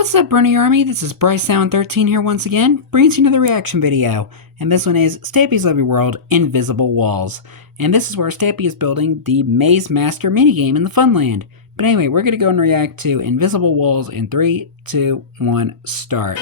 What's up, Bernie Army? This is BryceAllen13 here once again, bringing you another reaction video. And this one is Stampy's Lovely World Invisible Walls. And this is where Stampy is building the Maze Master minigame in the Funland. But anyway, we're going to go and react to Invisible Walls in 3, 2, 1, start.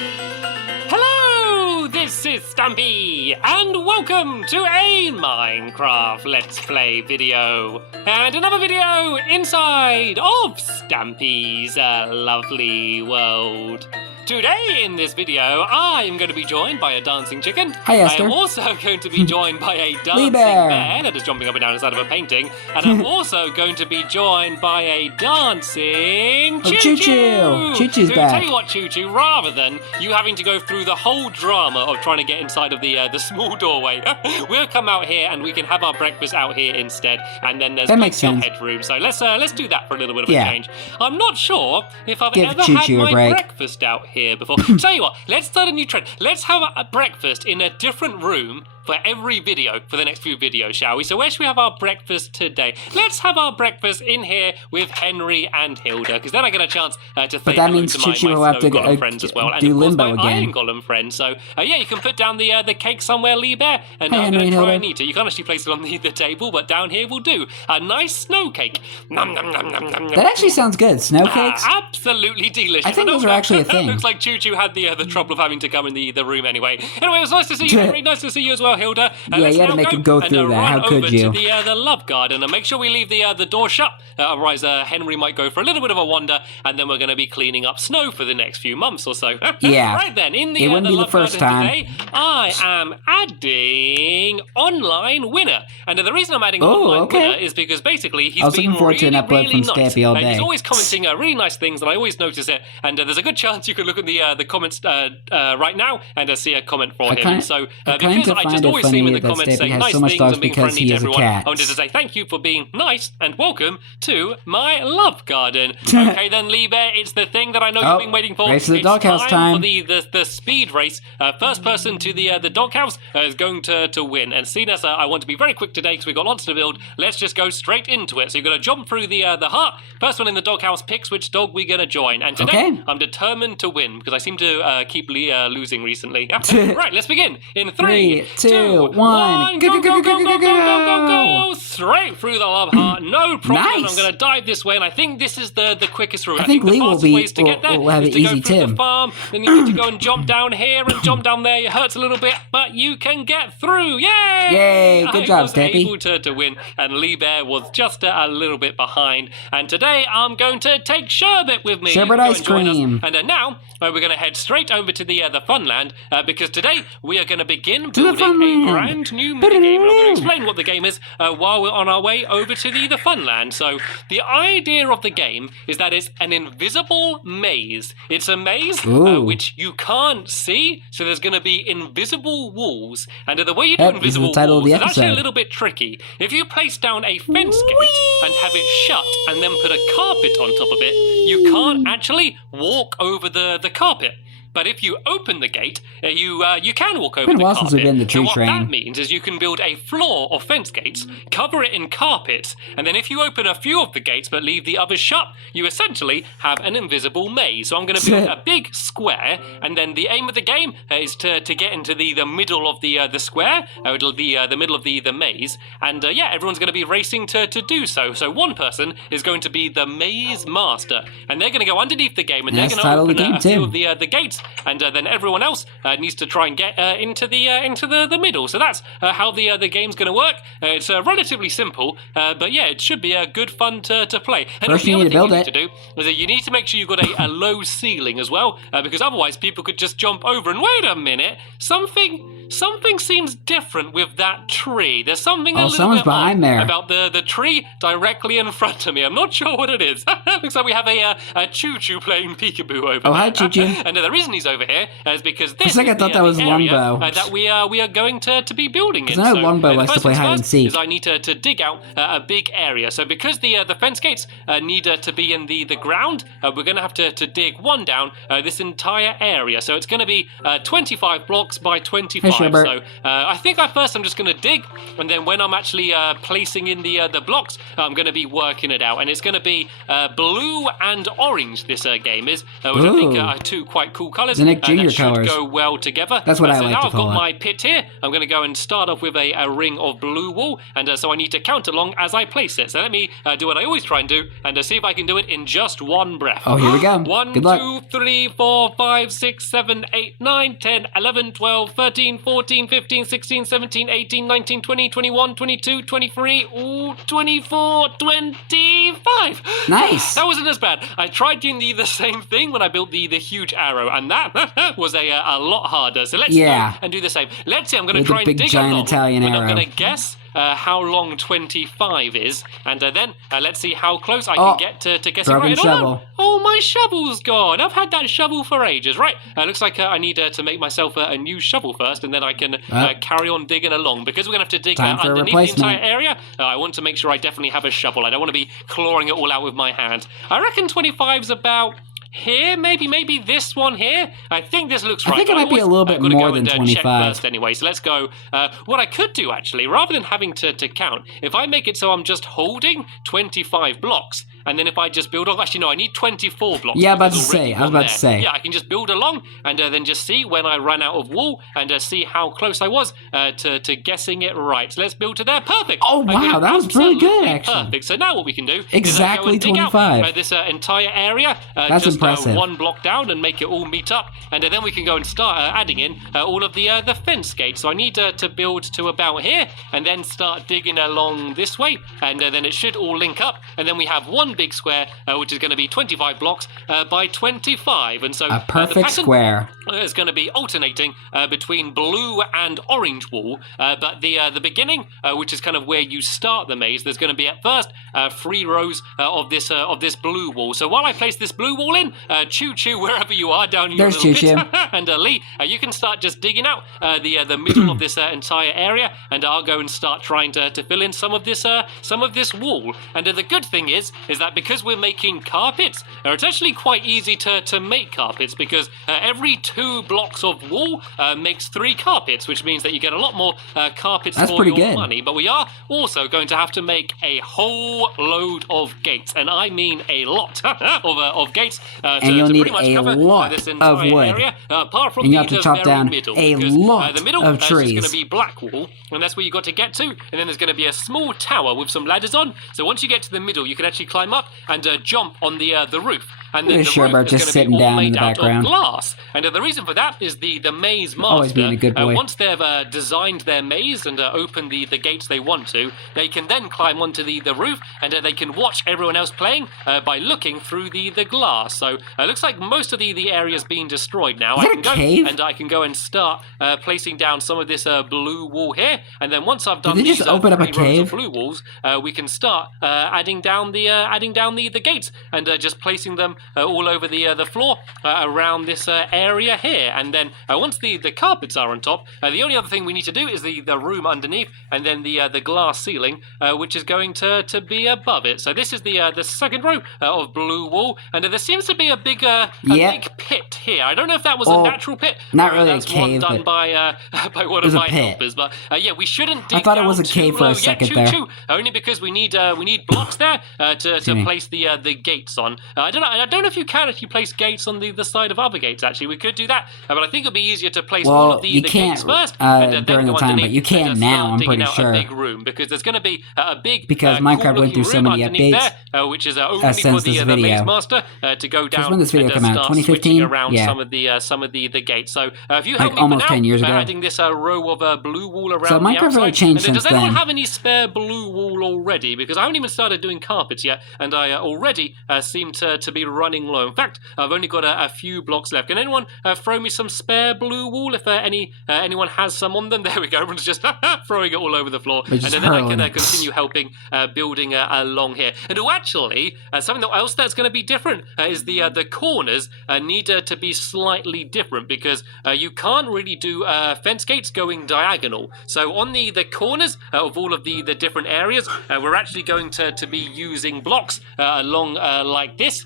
Hello, this is Stampy, and welcome to a Minecraft Let's Play video. And another video inside of Stampy's lovely world. Today in this video, I am going to be joined by a dancing chicken. Hi, Esther. I am also going to be joined by a dancing bear that is jumping up and down inside of a painting. And I'm also going to be joined by a dancing Choo-Choo. Choo-Choo's back. Tell you what, Choo-Choo, rather than you having to go through the whole drama of trying to get inside of the small doorway, we'll come out here and we can have our breakfast out here instead. And then there's plenty of headroom. So let's do that for a little bit of a change. I'm not sure if I've ever had my breakfast out here before. Tell you what, let's start a new trend. Let's have a breakfast in a different room for every video for the next few videos, shall we? So where should we have our breakfast today? Let's have our breakfast in here with Henry and Hilda, because then I get a chance to say hello to my snow golem friends as well, and of course my iron golem friends. So yeah, you can put down the cake somewhere, Lee Bear, and I'm going to try and eat it. You can't actually place it on the table, but down here will do. A nice snow cake. Nom, nom, nom, nom, nom, that actually sounds good. Snow cakes? Absolutely delicious. I think those are actually a thing. Looks like Choo-Choo had the trouble of having to come in the room anyway. Anyway, it was nice to see you, Henry. Nice to see you as well, Hilda. Yeah, you had to make him go through that. How could you? To the love garden, and make sure we leave the door shut. Otherwise, Henry might go for a little bit of a wander, and then we're going to be cleaning up snow for the next few months or so. Yeah. Right then, in the love garden today, I am adding online winner, and the reason I'm adding online winner is because basically he's been looking forward to an upload from Stampy all day. He's always commenting really nice things, and I always notice it. And there's a good chance you could look at the comments right now and see a comment for him. So because I just always see him in the comments saying nice things and being friendly to everyone, I wanted to say thank you for being nice and welcome to my love garden. Okay then, Lee Bear, it's the thing that I know you've been waiting for. Race to the doghouse time. For the speed race. First person to the doghouse is going to win. And seeing as I want to be very quick today because we've got lots to build, let's just go straight into it. So you're going to jump through the heart. First one in the doghouse picks which dog we're going to join. And today I'm determined to win because I seem to keep losing recently. Right, let's begin. In 3, 2, 1, go! Straight through the love heart, no problem. Nice. I'm going to dive this way, and I think this is the quickest route. I think the Lee fastest will ways to get there will have is it to easy go through too. the farm, then you need to go and jump down here and jump down there. It hurts a little bit, but you can get through. Yay! Yay! Good job, Stampy. I was able to win, and Lee Bear was just a little bit behind. And today I'm going to take Sherbet with me. Sherbet ice cream. And now we're going to head straight over to the Funland because today we are going to begin building a brand new minigame. I'm going to explain what the game is while we're on our way over to the Funland. So the idea of the game is that it's an invisible maze. It's a maze which you can't see, so there's going to be invisible walls. And the way you do invisible walls is actually a little bit tricky. If you place down a fence gate and have it shut and then put a carpet on top of it, you can't actually walk over the carpet. But if you open the gate, you can walk over the carpet. So what that means is you can build a floor of fence gates, cover it in carpets, and then if you open a few of the gates but leave the others shut, you essentially have an invisible maze. So I'm going to build a big square, and then the aim of the game is to get into the middle of the square, the middle of the maze, and yeah, everyone's going to be racing to do so. So one person is going to be the maze master, and they're going to go underneath the game, and they're going to open a few of the gates. And then everyone else needs to try and get into the middle. So that's how the game's going to work. It's relatively simple, but yeah, it should be good fun to play. And first, you need to build it. Is that you need to make sure you've got a low ceiling as well, because otherwise people could just jump over. And wait a minute, something seems different with that tree. There's something a little bit behind there about the tree directly in front of me. I'm not sure what it is. Looks like we have a Choo-Choo playing peekaboo over there. Hi, Choo-Choo. And the reason he's over here is because this I thought that was Longbow. that we are going to be building in. I know Longbow likes to play hide and seek. Is I need to dig out a big area. So because the fence gates need to be in the ground, we're going to have to dig one down this entire area. So it's going to be 25 blocks by 25. Sherbert? So I think I'm just going to dig, and then when I'm actually placing in the blocks, I'm going to be working it out. And it's going to be blue and orange, this game is, which I think are two quite cool colours. The Nick Jr. that should colours. go well together. That's what I so like now to I've call got it. my pit here. I'm going to go and start off with a ring of blue wool, and so I need to count along as I place it. So let me do what I always try and do, and see if I can do it in just one breath. Oh, here we go. 1, Good luck. 2, 3, 4, 5, 6, 7, 8, 9, 10, 11, 12, 13, 14, 15, 16, 17, 18, 19, 20, 21, 22, 23, 24, 25. Nice. That wasn't as bad. I tried doing the same thing when I built the huge arrow, and that was a lot harder. So let's go and do the same. Let's see. I'm going to try and dig giant along, Italian and arrow. I'm going to guess how long 25 is, and then let's see how close I can get to guessing broken right. shovel. Oh, my shovel's gone. I've had that shovel for ages. Right, looks like I need to make myself a new shovel first, and then I can carry on digging along, because we're going to have to dig underneath the entire area. I want to make sure I definitely have a shovel. I don't want to be clawing it all out with my hand. I reckon 25's about here, maybe this one here. I think this looks right. I think it might be a little bit more than 25. Check first anyway, so let's go. What I could do, actually, rather than having to count, if I make it so I'm just holding 25 blocks, and then if I just build on, actually no, I need 24 blocks. Yeah, I was about to say. Yeah, I can just build along, and then just see when I run out of wool, and see how close I was to guessing it right. So let's build to there. Perfect. Oh wow, that was really good, actually. Perfect. So now what we can do exactly is go and dig 25. out this entire area. That's just impressive. One block down and make it all meet up, and then we can go and start adding in all of the fence gates. So I need to build to about here, and then start digging along this way, and then it should all link up, and then we have one big square, which is going to be 25 blocks by 25, and so a perfect the pattern square is going to be alternating between blue and orange wool, but the beginning, which is kind of where you start the maze, there's going to be at first 3 rows of this blue wool. So while I place this blue wool in, Choo Choo, wherever you are down in your little pit, and Lee, you can start just digging out the middle of this entire area, and I'll go and start trying to fill in some of this wool. And the good thing is that because we're making carpets, it's actually quite easy to make carpets, because every 2 blocks of wool makes 3 carpets, which means that you get a lot more carpets for your money. But we are also going to have to make a whole load of gates, and I mean a lot of gates. And you'll need a lot of wood. Area, apart from and you have to chop down a lot the middle of trees. is going to be black wool, and that's where you got to get to. And then there's going to be a small tower with some ladders on. So once you get to the middle, you can actually climb up and jump on the roof. And then the Sherbert roof just is sitting going to be all down in made the out background. of glass. And the reason for that is the maze master. Always being a good boy. Once they've designed their maze and opened the gates they want to, they can then climb onto the roof, and they can watch everyone else playing by looking through the glass. So it looks like most of the area's being destroyed now. Is that a cave? And I can go and start placing down some of this blue wool here, and then once I've done Did they these just open up a 3 rows cave? of blue walls, we can start adding down the gates, and just placing them all over the floor around this area here. And then once the carpets are on top, the only other thing we need to do is the room underneath, and then the glass ceiling, which is going to be above it. So this is the second row of blue wool, and there seems to be a big pit here. I don't know if that was a natural pit. Not really that's a cave, one done by one of my helpers. But yeah, we shouldn't dig I thought it was a down cave too for low a second yet, there. Choo-choo, only because we need blocks there to place the gates on. I don't know if you can actually place gates on the side of other gates. Actually, we could do that, but I think it'd be easier to place all of the gates first, and then during go the time, but you underneath can now. I'm pretty out sure. a big room, because there's going to be a big because Minecraft went through so many updates there, which is only for since this the video. maze master to go down when this video and came out, start 2015? switching around Yeah. some of the gates. So if you help Like me almost for now 10 years by ago. adding this row of blue wool around So the Minecraft really outside. changed And then, since does anyone then. have any spare blue wool already? Because I haven't even started doing carpets yet, and I already seem to be running low. In fact, I've only got a few blocks left. Can anyone throw me some spare blue wool if anyone has some on them? There we go. Everyone's just throwing it all over the floor. And then I can continue helping building along here. And actually, something else that's going to be different is the corners need to be slightly different, because you can't really do fence gates going diagonal. So on the corners of all of the different areas, we're actually going to be using blocks along like this.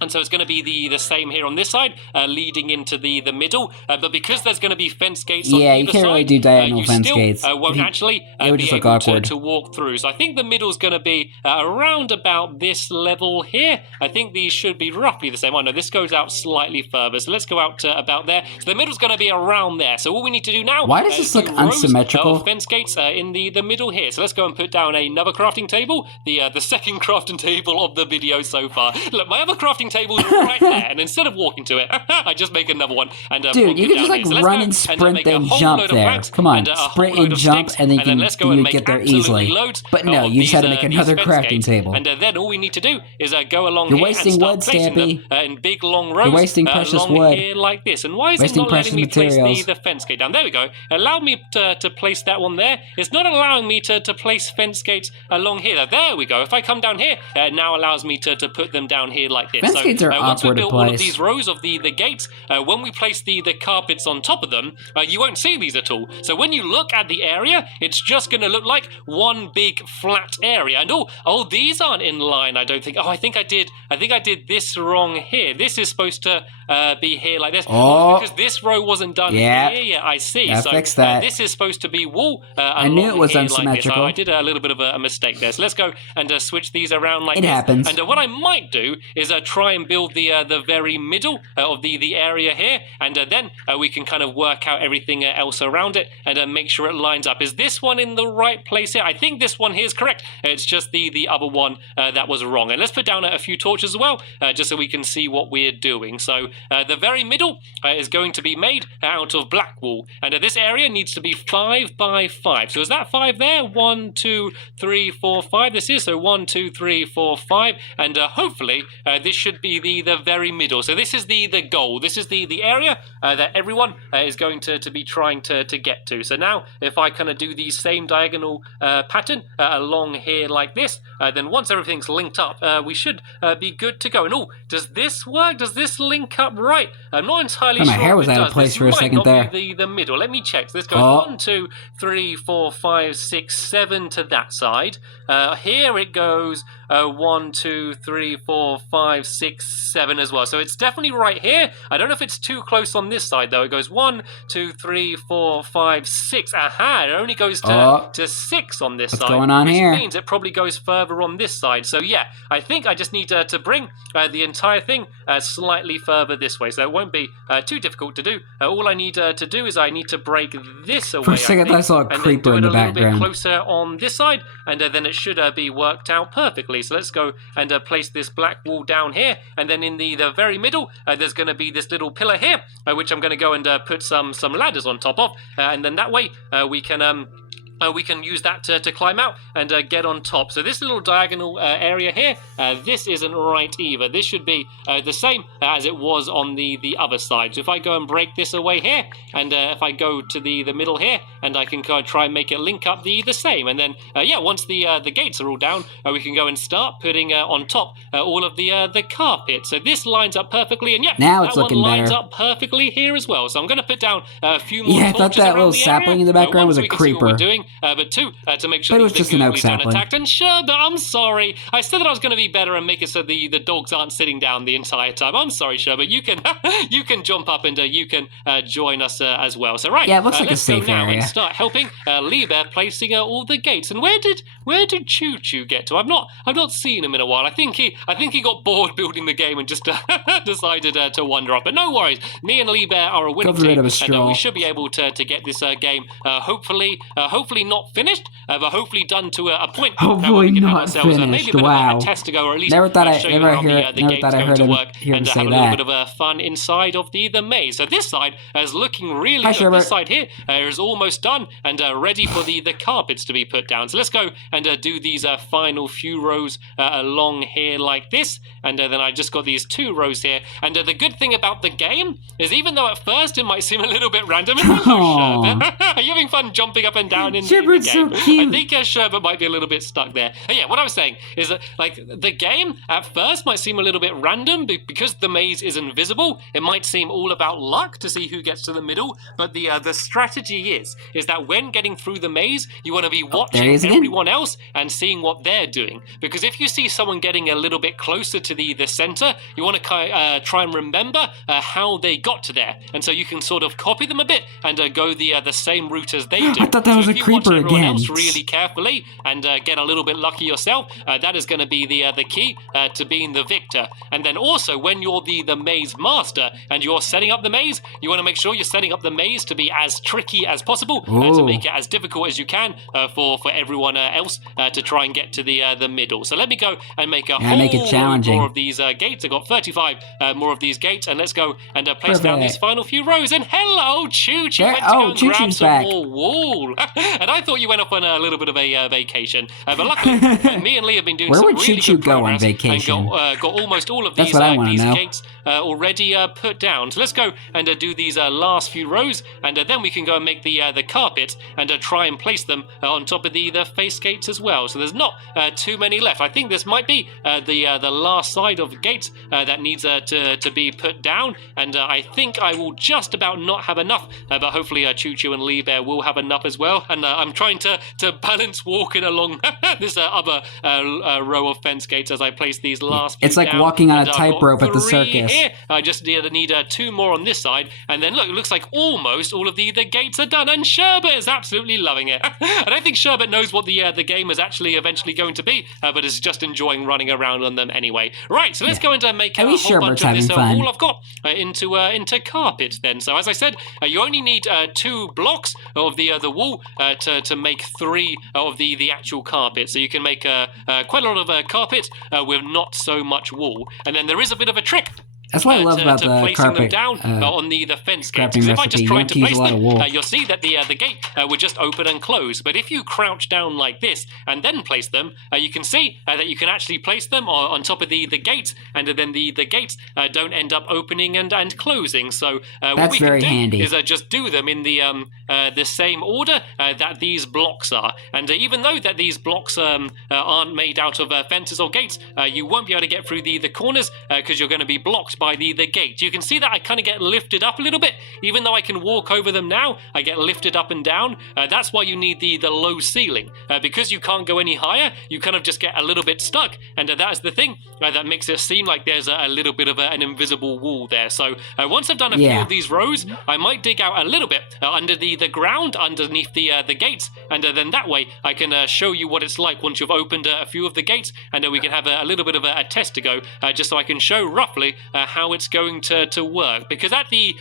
And so it's going to be the same here on this side, leading into the middle. But because there's going to be fence gates on either side, you can't really do diagonal fence gates. Won't actually be able to walk through. So I think the middle's going to be around about this level here. I think these should be roughly the same. I know this goes out slightly further, so let's go out about there. So the middle's going to be around there. So all we need to do now... Why does this look unsymmetrical? Fence gates in the middle here. So let's go and put down another crafting table, the second crafting table of the video so far. Look, my other crafting table is right there, and instead of walking to it, I just make another one. And dude, you can just like run and sprint then jump there. Come on, sprint and jump, and then you get there easily. But no, you just had to make another crafting table. And then all we need to do is go along here and start placing them in big long rows. You're wasting precious wood. Here like this. And why is it not letting me place the fence gate down? There we go. Allow me to place that one there. It's not allowing me to place fence gates along here. There we go. If I come down here, it now allows me to put them down here like this. Fence gates are once we awkward to built place. all of these rows of the gates, when we place the carpets on top of them, you won't see these at all. So when you look at the area, it's just going to look like one big flat area. And oh, these aren't in line, I don't think. Oh, I think I did this wrong here. This is supposed to be here like this. Oh, because this row wasn't done here. Yeah, I see. So fix that. This is supposed to be wool. I knew it was unsymmetrical. Like I did a little bit of a mistake there. So let's go and switch these around like this. It happens. And what I might do is try and build the very middle of the area here, and then we can kind of work out everything else around it and make sure it lines up. Is this one in the right place here? I think this one here is correct. It's just the other one that was wrong. And let's put down a few torches as well, just so we can see what we're doing. So the very middle is going to be made out of black wool, and this area needs to be 5 by 5. So is that 5 there? 1, 2, 3, 4, 5. This is so 1, 2, 3, 4, 5, and hopefully this should be the very middle. So this is the goal. This is the area that everyone is going to be trying to get to. So now if I kind of do the same diagonal pattern along here like this, then once everything's linked up, we should be good to go. And does this work? Does this link up right? I'm not entirely sure. My hair was out of place for a second there. The middle. Let me check. So this goes 1, 2, 3, 4, 5, 6, 7 to that side. Here it goes 1, 2, 3, 4, 5, 6, 7 as well. So it's definitely right here. I don't know if it's too close on this side though. It goes 1, 2, 3, 4, 5, 6. Aha! It only goes to 6 on this side. What's going on here? Which means it probably goes further on this side. So yeah, I think I just need to bring the entire thing slightly further this way. So it won't be too difficult to do. All I need to do is I need to break this away. For a second, I saw a creeper in the background. And then do it a little bit closer on this side, and then it should be worked out perfectly. So let's go and place this black wall down here, and then in the very middle, there's going to be this little pillar here, which I'm going to go and put some ladders on top of, and then that way we can use that to climb out and get on top. So this little diagonal area here, this isn't right either. This should be the same as it was on the other side. So if I go and break this away here, and if I go to the middle here, and I can try and make it link up the same. And then, yeah, once the gates are all down, we can go and start putting on top all of the carpet. So this lines up perfectly, and yeah, now it's looking one lines better. Up perfectly here as well. So I'm going to put down a few more. Yeah, I thought that little sapling in the background was a creeper. Doing, but two, to make sure but it was just an oak sapling. Attacked. And sure, but I'm sorry. I said that I was going to be better and make it so the dogs aren't sitting down the entire time. I'm sorry, Sherbert. You can jump up and you can join us as well. So right, yeah, it looks like a safe let's go now area. And start helping Lee Bear placing all the gates. And where did Choo Choo get to? I've not seen him in a while. I think he got bored building the game and just decided to wander off. But no worries. Me and Lee Bear are a winning team, and we should be able to get this game hopefully not finished, but hopefully done to a point. Hopefully not finished. Maybe a bit wow. of a test to go, or at least never thought show you how the game's going to work, and have a little bit of fun inside of the maze. So this side is looking really good. This side here is almost done and ready for the carpets to be put down. So let's go and do these final few rows along here like this, and then I just got these 2 rows here. And the good thing about the game is, even though at first it might seem a little bit random, are you having fun jumping up and down in Sherbert's so cute. I think Sherbert might be a little bit stuck there. And yeah, what I was saying is that like the game at first might seem a little bit random because the maze is invisible. It might seem all about luck to see who gets to the middle, but the strategy is that when getting through the maze, you want to be watching everyone else and seeing what they're doing. Because if you see someone getting a little bit closer to the center, you want to try and remember how they got to there, and so you can sort of copy them a bit and go the same route as they do. I thought that was a creeper again. Else really carefully and get a little bit lucky yourself. That is going to be the key to being the victor. And then also when you're the maze master and you're setting up the maze, you want to make sure you're setting up the maze to be as tricky as possible to make it as difficult as you can for everyone else to try and get to the middle. So let me go and make a whole lot more of these gates. I've got 35 more of these gates, and let's go and place down these final few rows. And hello, Choo Choo went to go and grab some more wool. And I thought you went off on a little bit of a vacation, but luckily me and Lee have been doing some really good progress and got almost all of these gates already put down. So let's go and do these last few rows, and then we can go and make the carpet and try and place them on top of the face gates as well. So there's not too many left. I think this might be the last side of the gate that needs to be put down, and I think I will just about not have enough, but hopefully Choo Choo and Lee Bear will have enough as well. And I'm trying to balance walking along this other row of fence gates as I place these last few It's like down. walking on a tightrope at the circus. Here. I just need 2 more on this side, and then look, it looks like almost all of the gates are done, and Sherbert is absolutely loving it. I don't think Sherbert knows what the game is actually eventually going to be, but is just enjoying running around on them anyway. Right, so let's go and make a whole bunch of this wall I've got into carpet then. So as I said, you only need 2 blocks of the wool to make 3 of the actual carpet. So you can make quite a lot of carpet with not so much wool. And then there is a bit of a trick. That's what I love about the placing carpet, them down on the fence gates. Because if I just tried to place them, you'll see that the gate would just open and close. But if you crouch down like this and then place them, you can see that you can actually place them on top of the gates, and then the gates don't end up opening and closing. So what we can do is just do them in the same order that these blocks are. And even though that these blocks aren't made out of fences or gates, you won't be able to get through the corners because you're going to be blocked by the gate. You can see that I kind of get lifted up a little bit. Even though I can walk over them now, I get lifted up and down. That's why you need the low ceiling. Because you can't go any higher, you kind of just get a little bit stuck. And that is the thing that makes it seem like there's a little bit of an invisible wall there. So once I've done a few of these rows, I might dig out a little bit under the ground underneath the gates. And then that way I can show you what it's like once you've opened a few of the gates. And we can have a little bit of a test to go just so I can show roughly how it's going to work. Because at the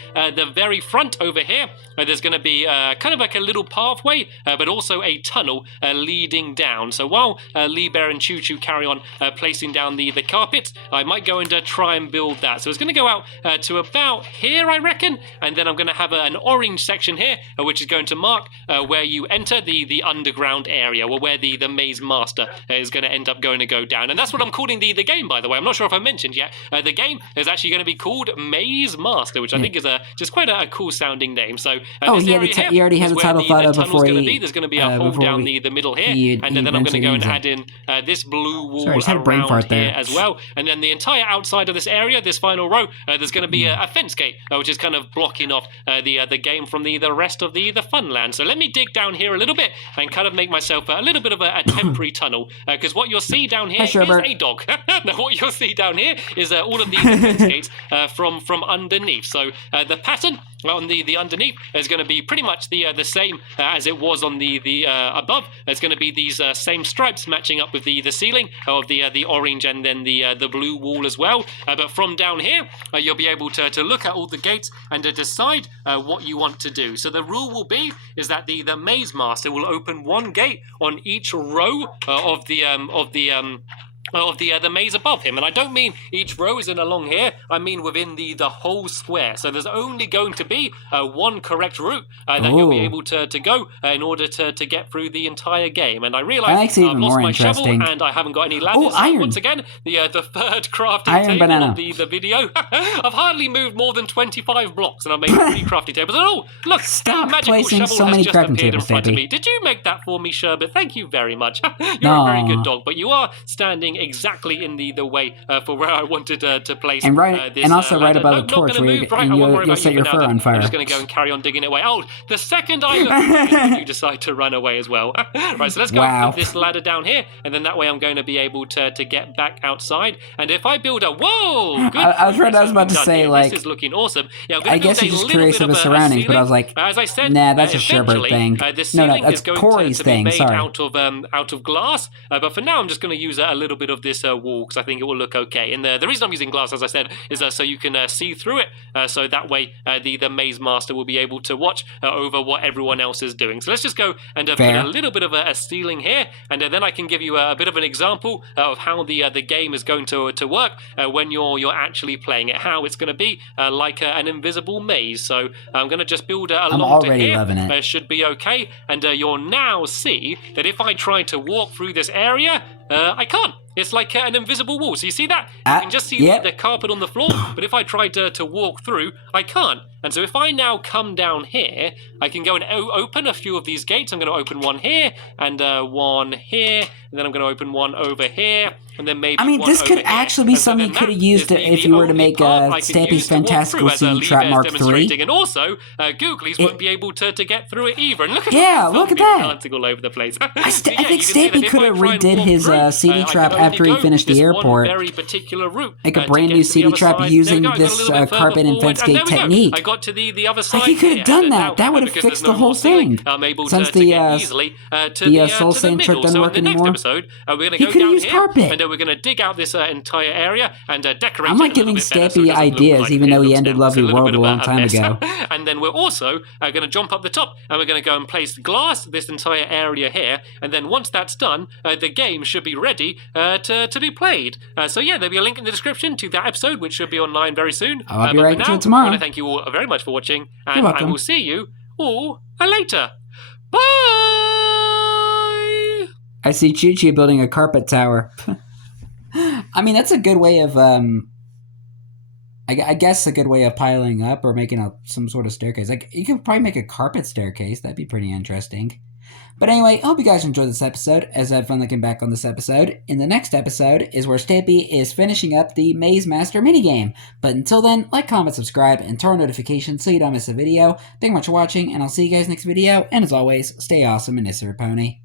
very front over here, there's going to be kind of like a little pathway, but also a tunnel leading down. So while Lee Bear and Choo Choo carry on placing down the carpet, I might go and try and build that. So it's going to go out to about here, I reckon, and then I'm going to have an orange section here, which is going to mark where you enter the underground area, or where the maze master is going to end up going to go down. And that's what I'm calling the game, by the way. I'm not sure if I mentioned yet. The game is actually going to be called Maze Master, which I think is just quite a cool sounding name. So he already has a title thought of before he... There's going to be a hole down the middle here, and then I'm going to go and add in this blue wall around here as well. And then the entire outside of this area, this final row, there's going to be a fence gate, which is kind of blocking off the game from the rest of the Funland. So let me dig down here a little bit and kind of make myself a little bit of a temporary tunnel, because what you'll see down here is a dog. Now what you'll see down here is all of these fence gates from underneath. So the pattern on the underneath is going to be pretty much the same as it was on the above. It's going to be these same stripes matching up with the ceiling of the orange and then the blue wall as well. But from down here, you'll be able to look at all the gates and to decide what you want to do. So the rule will be is that the maze master will open one gate on each row of the maze above him. And I don't mean each row is in along here. I mean within the whole square. So there's only going to be one correct route that you'll be able to go in order to get through the entire game. And I realise I've lost my shovel and I haven't got any ladders. Iron. Once again, the third crafting table of the video. I've hardly moved more than 25 blocks and I've made 3 crafting tables. And oh, look, stop magical placing shovel so many has just crafting appeared in tables, front of Stampy. me. Did you make that for me, Sherbet? Thank you very much. You're a very good dog, but you are standing exactly in the way for where I wanted to place and this. And also right above the torch, you'll set your fur on fire. I'm just going to go and carry on digging it away. Oh, the second I look, you decide to run away as well. Right, so let's go up this ladder down here, and then that way I'm going to be able to get back outside. And if I build a good I was about to say, like, this is looking awesome. Yeah, I guess you're just curious of the surroundings, but I was like, as I said, nah, that's a Sherbert thing. No, that's Corey's thing. Sorry. Out of glass, but for now I'm just going to use a little bit of this wall because I think it will look okay. And the reason I'm using glass, as I said, is so you can see through it. So that way the maze master will be able to watch over what everyone else is doing. So let's just go and put a little bit of a ceiling here, and then I can give you a bit of an example of how the game is going to work when you're actually playing it. How it's going to be like an invisible maze. So I'm going to just build along to here. Loving it. Should be okay, and you'll now see that if I try to walk through this area, I can't. It's like an invisible wall. So you see that? You can just see the carpet on the floor, but if I tried to walk through, I can't. And so if I now come down here, I can go and open a few of these gates. I'm going to open one here, and one here, and then I'm going to open one over here, and then maybe one this could over actually here. be something you could have used if you were to make Stampy's Fantastical CD Trap Mark III. And also, Googlies won't be able to get through it either. And look at look at that. Dancing all over the place. I think Stampy could have redid his CD Trap after he finished the airport. Very particular route, like a brand new CD Trap using this carpet and fence gate technique. I got to the other side. Like he could have done that. That would have fixed the whole thing. I'm able Since to get easily to the Soul Sand trick doesn't so work in the anymore. next episode, we're going to go down here, carpet. and we're going to dig out this entire area and decorate I'm like giving Stampy ideas, even though he ended Lovely World a long time ago. And then we're also going to jump up the top, and we're going to go and place glass this entire area here, and then once that's done, the game should be ready to be played. So yeah, there'll be a link in the description to that episode, which should be online very soon. I'll be right now, tomorrow. I want to thank you all very much for watching, and You're welcome. I will see you all later. Bye! I see Choo Choo building a carpet tower. I mean, that's a good way of, I guess a good way of piling up or making some sort of staircase. Like, you could probably make a carpet staircase. That'd be pretty interesting. But anyway, I hope you guys enjoyed this episode, as I had fun looking back on this episode. In the next episode is where Stampy is finishing up the Maze Master minigame. But until then, like, comment, subscribe, and turn on notifications so you don't miss a video. Thank you much for watching, and I'll see you guys next video. And as always, stay awesome and Pony.